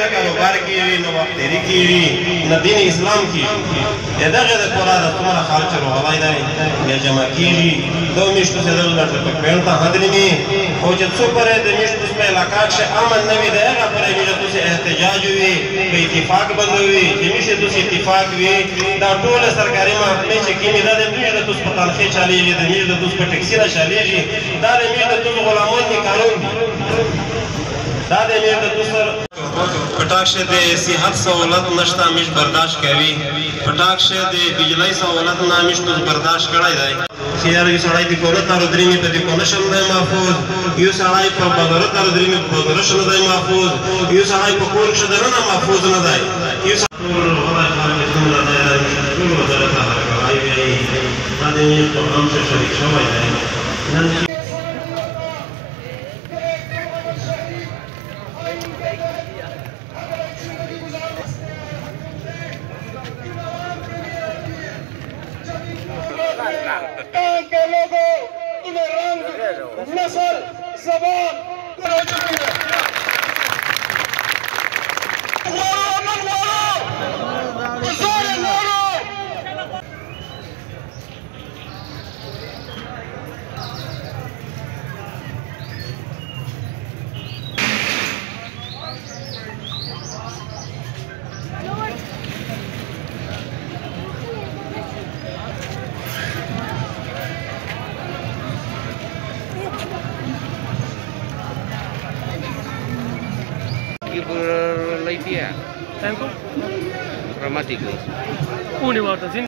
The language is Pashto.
نه کاروبار کېږي نه وخت تېري کېږي نه دین اسلام کېږي دغه د پوره د څومره خلک روغلی دی بیا جمع کېږي دو میاشتو چې دغه لږ په پیړ ته هدرینې او چې څو پرې د میاشتو په علاقه کښې امن نه وي د هغه پرې میاشتو چې احتجاج وي په اتفاق باندې وي چې میاشتو چې اتفاق وي دا ټوله سرکاري محکمې چې کومې دا د میاشتو په تنخې چلېږي د میاشتو په ټکسي نه چلېږي دا د میاشتو غلامان دي قانون دي دا د میاشتو سره پټاکشه د صحت سہولت نشته میش برداشت کوي پټاکشه د بجلی سہولت نه میش برداشت کړی دی چې یار یو سړی د کونه تر درېمې په دې کونه شم دی محفوظ یو سړی په بازار تر درېمې په بازار شم دی محفوظ یو سړی په کور کښې دننه محفوظ نه دی یو ټول غلی خلک څومره دی ټول وزارت ته هرکلی وایي دا د میاشتو هم ښه شریک شوی دی نن के लोगों तुम्हें रंग नस्ल ज़बान la idea. Tempo? Grammatico. Una volta, sì.